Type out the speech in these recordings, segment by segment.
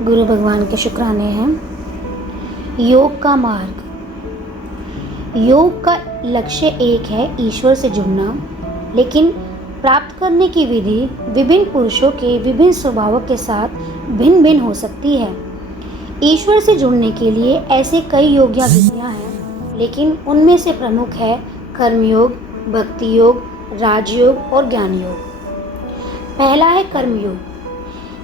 गुरु भगवान के शुक्राने हैं। योग का मार्ग। योग का लक्ष्य एक है, ईश्वर से जुड़ना, लेकिन प्राप्त करने की विधि विभिन्न पुरुषों के विभिन्न स्वभावों के साथ भिन्न भिन्न हो सकती है। ईश्वर से जुड़ने के लिए ऐसे कई योग या विधियाँ हैं, लेकिन उनमें से प्रमुख है कर्मयोग, भक्ति योग, राजयोग और ज्ञान योग। पहला है कर्मयोग।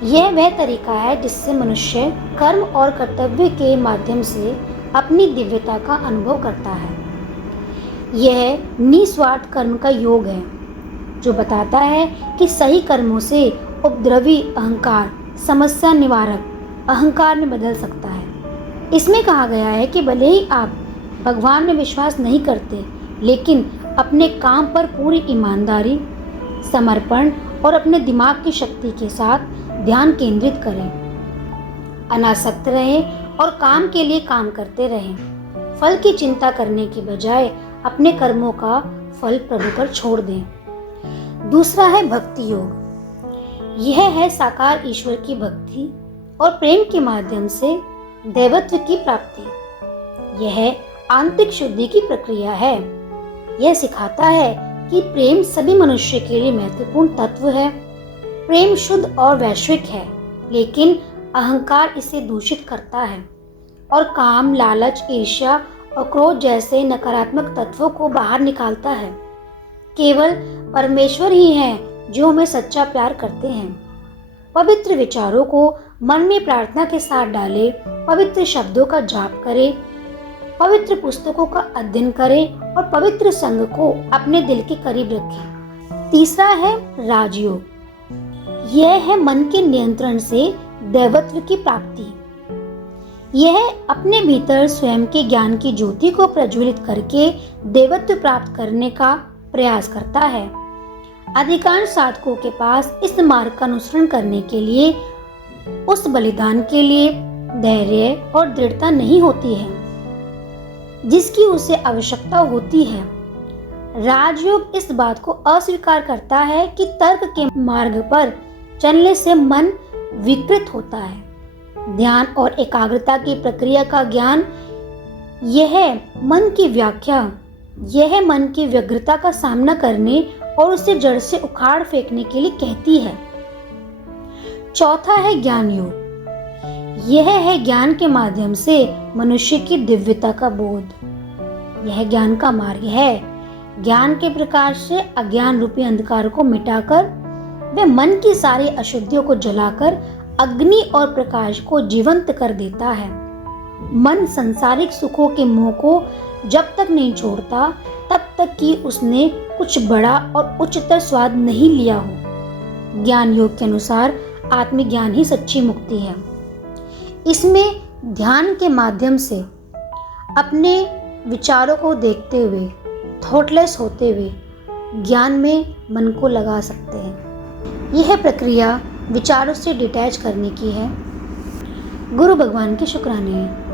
यह वह तरीका है जिससे मनुष्य कर्म और कर्तव्य के माध्यम से अपनी दिव्यता का अनुभव करता है। यह निस्वार्थ कर्म का योग है जो बताता है कि सही कर्मों से उपद्रवी अहंकार समस्या निवारक अहंकार में बदल सकता है। इसमें कहा गया है कि भले ही आप भगवान में विश्वास नहीं करते, लेकिन अपने काम पर पूरी ईमानदारी, समर्पण और अपने दिमाग की शक्ति के साथ ध्यान केंद्रित करें। अनासक्त रहें और काम के लिए काम करते रहें। फल की चिंता करने के बजाय अपने कर्मों का फल प्रभु पर छोड़ दें। दूसरा है भक्ति योग। यह है साकार ईश्वर की भक्ति और प्रेम के माध्यम से दैवत्व की प्राप्ति। यह आंतरिक शुद्धि की प्रक्रिया है। यह सिखाता है कि प्रेम सभी मनुष्य के लिए महत्वपूर्ण तत्व है। प्रेम शुद्ध और वैश्विक है, लेकिन अहंकार इसे दूषित करता है और काम, लालच, ईर्ष्या और क्रोध जैसे नकारात्मक तत्वों को बाहर निकालता है। केवल परमेश्वर ही हैं जो हमें सच्चा प्यार करते हैं। पवित्र विचारों को मन में प्रार्थना के साथ डालें, पवित्र शब्दों का जाप करें, पवित्र पुस्तकों का अध्ययन करें और पवित्र संग को अपने दिल के करीब रखें। तीसरा है राजयोग। यह है मन के नियंत्रण से दैवत्व की प्राप्ति। यह अपने भीतर स्वयं के ज्ञान की ज्योति को प्रज्वलित करके देवत्व प्राप्त करने का प्रयास करता है। अधिकांश साधकों के पास इस मार्ग का अनुसरण करने के लिए उस बलिदान के लिए धैर्य और दृढ़ता नहीं होती है जिसकी उसे आवश्यकता होती है। राजयोग इस बात को अस्वीकार करता है कि तर्क के मार्ग पर चलने से मन विकृत होता है। ध्यान और एकाग्रता की प्रक्रिया का ज्ञान यह मन की व्याख्या, यह मन की व्यग्रता का सामना करने और उसे जड़ से उखाड़ फेंकने के लिए कहती है। चौथा है ज्ञान योग। यह है ज्ञान के माध्यम से मनुष्य की दिव्यता का बोध। यह ज्ञान का मार्ग है। ज्ञान के प्रकाश से अज्ञान रूपी अंधकार को मिटाकर वे मन की सारी अशुद्धियों को जलाकर अग्नि और प्रकाश को जीवंत कर देता है। मन सांसारिक सुखों के मोह को जब तक नहीं छोड़ता तब तक कि उसने कुछ बड़ा और उच्चतर स्वाद नहीं लिया हो। ज्ञान योग के अनुसार आत्मज्ञान ही सच्ची मुक्ति है। इसमें ध्यान के माध्यम से अपने विचारों को देखते हुए, थॉटलेस होते हुए ज्ञान में मन को लगा सकते हैं। यह प्रक्रिया विचारों से डिटैच करने की है। गुरु भगवान के शुक्राने हैं।